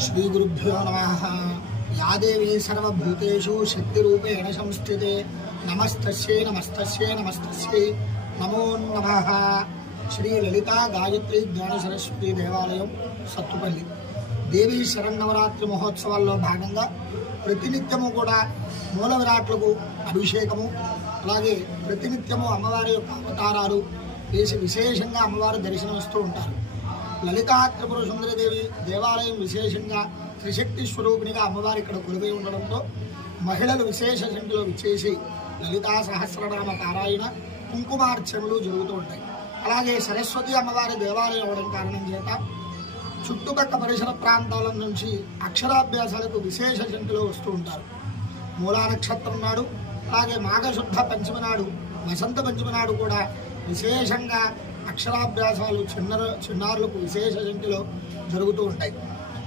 श्री गुरुभ्यो नमः। या देवी सर्वभूतेषु शक्तिरूपेण संस्थिते नमस्तस्यै नमस्तस्यै नमस्तस्यै नमो नमः। श्री ललिता गायत्री ज्ञान सरस्वती देवालयं सत्तुपल्ली देवी शरन्नवरात्रि महोत्सवाల్లో భాగంగా ప్రతినిత్యము కూడా మూల విరాట్లకు అభిషేకము అలాగే ప్రతినిత్యము అమ్మవారి యొక్క అవతారాలు చేసి విశేషంగా అమ్మవారు దర్శనమిస్తూ ఉంటారు। లలితా త్రిపుర సుందరి దేవి దేవాలయం విశేషంగా త్రిశక్తి స్వరూపిణిగా అమ్మవారు ఇక్కడ కొలువై ఉండడంతో మహిళలు విశేష సంఖ్యలో విచ్చేసి లలితా సహస్రనామ పారాయణ కుంకుమార్చనలు జరుగుతూ ఉంటాయి। అలాగే సరస్వతి అమ్మవారి దేవాలయం అవడం కారణం చేత చుట్టుపక్కల పరిసర ప్రాంతాల నుంచి అక్షరాభ్యాసాలకు విశేష సంఖ్యలో వస్తూ ఉంటారు। మూలా నక్షత్రం నాడు అలాగే మాఘశుద్ధ పంచమి నాడు వసంత పంచమి నాడు కూడా విశేషంగా అక్షరాభ్యాసాలు చిన్నారులకు విశేష సంఖ్యలో జరుగుతూ ఉంటాయి।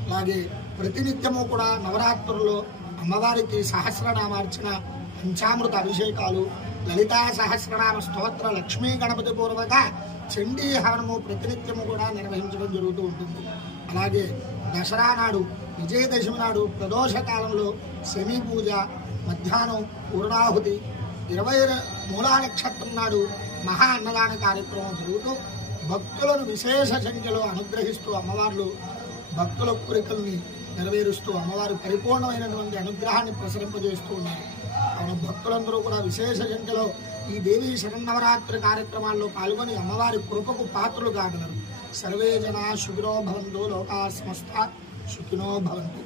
అలాగే ప్రతినిత్యము కూడా నవరాత్రుల్లో అమ్మవారికి సహస్రనామార్చన పంచామృత అభిషేకాలు లలితా సహస్రనామ స్తోత్ర లక్ష్మీ గణపతి పూర్వక చండీ హవనము ప్రతినిత్యము కూడా నిర్వహించడం జరుగుతూ ఉంటుంది। అలాగే దసరా నాడు విజయదశమి నాడు ప్రదోష కాలంలో శని పూజ మధ్యాహ్నం పూర్ణాహుతి 20 మూలా నక్షత్రం నాడు మహా అన్నదాన కార్యక్రమం జరుగుతూ భక్తులను విశేష సంఖ్యలో అనుగ్రహిస్తూ అమ్మవార్లు భక్తుల కోరికల్ని నెరవేరుస్తూ అమ్మవారు పరిపూర్ణమైనటువంటి అనుగ్రహాన్ని ప్రసరింపజేస్తూ ఉన్నారు। కావున భక్తులందరూ కూడా విశేష సంఖ్యలో ఈ దేవీ శరన్నవరాత్రి కార్యక్రమాల్లో పాల్గొని అమ్మవారి కృపకు పాత్రలు కాగలరు। సర్వే జనా సుఖినో భవంతు లోకా సమస్తా సుఖినో భవంతు।